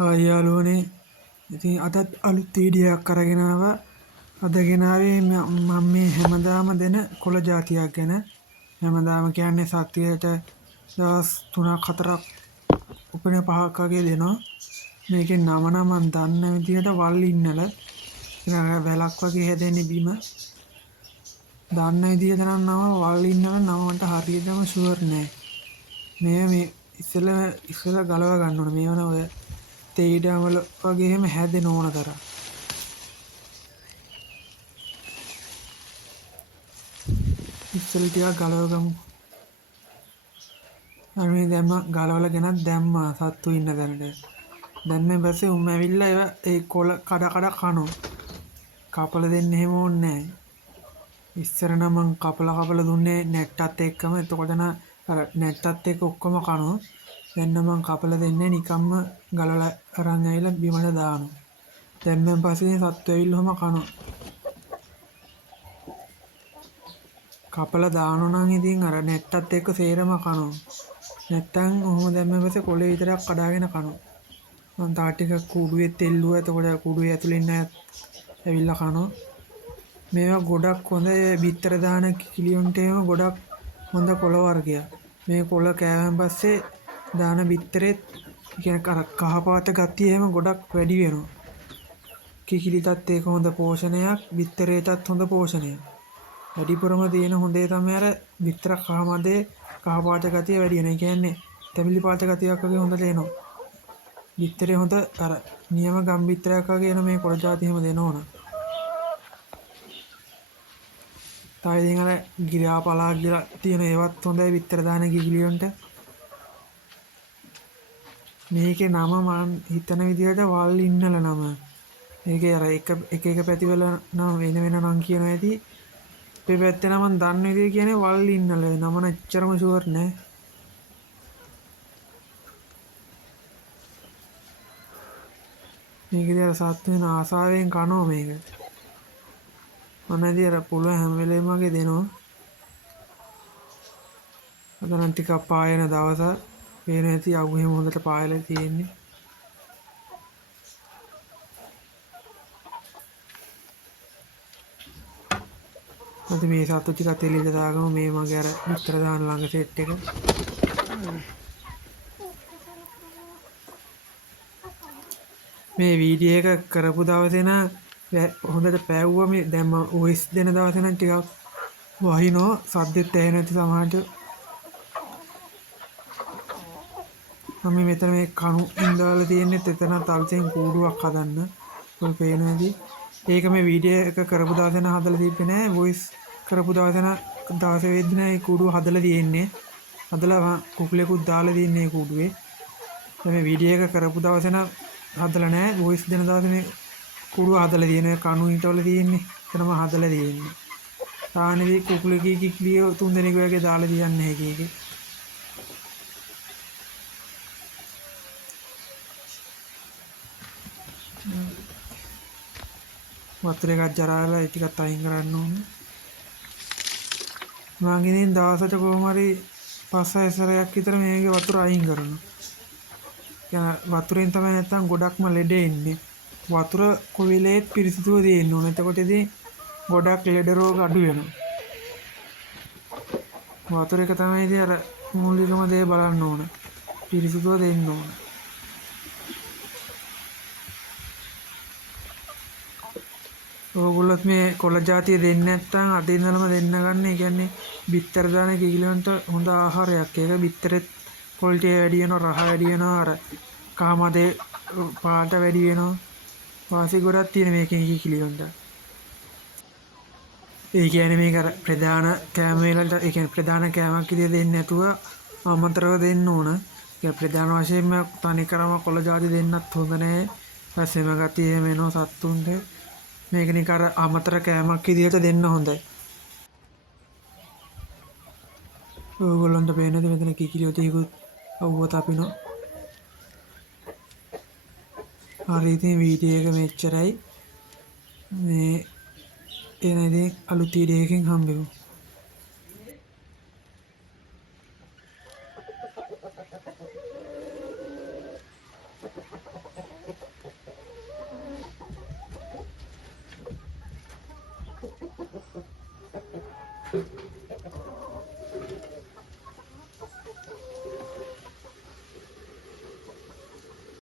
යාළුවනේ ඉතින් අදත් අලුත් වීඩියෝයක් අරගෙන ආවා. අද ගෙනාවේ මම මේ හැමදාම දෙන කොළ జాතියක් ගැන. හැමදාම කියන්නේ සතියේට දවස් 3ක් 4ක් උපන 5ක් වගේ දෙනවා. මේකේ නම නම් මම දන්න විදිහට වල් ඉන්නල වැලක් වගේ හැදෙන්නේ බිම. දන්න විදිහට නම් නම වල් ඉන්නල නමට හරියටම ෂුවර් නෑ. මේ ඉස්සෙල්ලා ගලව ගන්න ඕනේ. මේ වන ඔය තේඩවල වගේ එහෙම හැදෙන ඕන තරම්. ඉස්සෙල්ලා ටිකක් ගලව ගමු. අර දැම්ම ගලවලා ගෙනත් දැම්මා සත්තු ඉන්න තැනට. දැම්මෙන් පස්සේ උන් ඇවිල්ලා ඒවා ඒ කොළ කඩ කනවා. කපල දෙන්න එහෙම ඕනේ නැහැ. ඉස්සර නම් මං කපල දුන්නේ නැට්ටත් එක්කම. එතකොට න අර නැට්ටත් එක්ක ඔක්කොම කනවා. දැන් නම් මං කපල දෙන්නේ නිකම්ම ගලවලා අරන් ඇවිල්ලා බිමට දානවා. දැම්මෙන් පස්සේ සත්තු ඇවිල්ලාම කනවා. කපලා දානවා නම් ඉතින් අර නැට්ටත් එක්ක සේරම කනවා. නැත්තම් ඔහොම දැම්මම පස්සේ කොළේ විතරක් කඩාගෙන කනවා. මං තා ටික කුඩුවේ තෙල්ලුවා. එතකොට කුඩුවේ ඇතුලේ ඉන්න ඇවිල්ලා කනවා. මේවා ගොඩක් හොඳ බිත්තර දාන කිලියොන්ට එහෙම ගොඩක් හොඳ කොළ වර්ගයක්. මේ කොළ කෑවෙන් පස්සේ දාන බිත්තරෙත් කියන්නේ අර කහ පාට ගතිය එහෙම ගොඩක් වැඩි වෙනවා. කිකිලිටත් ඒක හොඳ පෝෂණයක්, බිත්තරේටත් හොඳ පෝෂණයක්. වැඩිපුරම තියෙන හොඳේ තමයි අර බිත්තර කහමදේ කහ පාට ගතිය වැඩි වෙන. ඒ කියන්නේ තැඹිලි පාට ගතියක් වගේ හොඳට එනවා. බිත්තරේ හොඳ අර නියම ගම් බිත්තරයක් වගේ එන මේ කොළ జాති එහෙම දෙන්න ඕන. තායි ඉතින් අර ගිරා පලා කියලා තියෙන ඒවත් හොඳයි බිත්තර දාන කිකිලියොන්ට. මේකේ නම මම හිතන විදිහට වල් ඉන්නල නම. මේකේ අර එක පැතිවල නම් වෙන නම් කියනවා ඇති. මේ පැත්තේ නම් මම දන්න විදිහ කියන්නේ වල් ඉන්නල. නම නැච්චරම ෂුවර් නෑ. මේක ඉතින් අර සත්තු වෙන ආසාවෙන් කනවා මේක. මනදී අර පුළුවන් හැම වෙලේම වගේ දෙනවා. අද නම් ටිකක් පායන දවස. පේන ඇති අගු එහෙම හොඳට පායලා තියෙන්නේ. අද මේ සත්තු ටික තෙලියට දාගමු. මේ මගේ අර විතර දාන ළඟ සෙට් එක. මේ වීඩියෝ එක කරපු දවසේ නම් හොඳට පෑවුවා. මේ දැන් මම වොයිස් දෙන දවසේ නම් ටිකක් වහිනෝ සද්දෙත් ඇහෙන්නේ නැති සමහරට. මම මෙතන මේ කණු ඉඳලා තියෙන්නේ එතන තල්සෙන් කූඩුවක් හදන්න. ඔය පේනවාදී. ඒක මේ වීඩියෝ එක කරපු දවසේ නම් හදලා තිබ්බේ නෑ. වොයිස් කරපු දවසේ වෙද්දී නෑ මේ කූඩුව හදලා තියෙන්නේ. හදලා කුකුලෙකුත් දාලා තින්නේ මේ කූඩුවේ. දැන් මේ වීඩියෝ එක කරපු දවසේ නම් හදලා නෑ. වොයිස් දෙන දවසේ මේ කූඩුව හදලා තියෙන කණු ඊටවල තියෙන්නේ. එතනම හදලා තියෙන්නේ. තානේදී කුකුලෙකී කික්ලිය තුන් දෙනෙක් වගේ දාලා තියන්නේ හැකි. වතුර එකක් ජරාලා ඒ ටිකත් අයින් කරන්න ඕනේ. මම ඉතින් දවසට කොහොම හරි 5-6 සැරයක් විතර මේකේ වතුර අයින් කරනවා. වතුරෙන් තමයි නැත්තම් ගොඩක්ම ලෙඩ එන්නේ. වතුර කොවිලේත් පිරිසිදුව තියෙන්න ඕන. එතකොට ඉතින් ගොඩක් ලෙඩ රෝග අඩු වෙනවා. වතුර එක තමයි ඉතින් අර මූලිකම දේ බලන්න ඕන. පිරිසිදුව දෙන්න ඕන. ඕගොල්ලොත් මේ කොළ జాතිය දෙන්නේ නැත්නම් අද ඉඳලම දෙන්න ගන්න. ඒ කියන්නේ බිත්තර දාන කිකිලියන්ට හොඳ ආහාරයක්. ඒක බිත්තරෙත් ක්වොලිටි වැඩි වෙනවා, රහ වැඩි වෙනවා, අර කාමදේ පාට වැඩි වෙනවා. වාසි ගොඩක් තියෙන මේකේ කිකිලියන්ට. ඒ කියන්නේ මේක අර ප්‍රධාන කෑම වලට ඒ කියන්නේ ප්‍රධාන කෑමක් විදිහට දෙන්නේ නැතුව අමතරව දෙන්න ඕන. ඒ ප්‍රධාන වශයෙන්ම තනිකරම කොළ జాති දෙන්නත් හොඳ නැහැ. පස්සේම ගතිය එහෙම වෙනවා සත්තුන්ට. මේක නිකන් අර අමතර කෑමක් විදිහට දෙන්න හොඳයි. ඕගොල්ලන්ට පේනද මෙතන කිකිලියෝ ටිකුත් අවුවත් අපිනෝ. හරි ඉතින් වීඩියෝ එක මෙච්චරයි. මේ එන ඉතින් අලුත් වීඩියෝ එකකින් හම්බෙමු.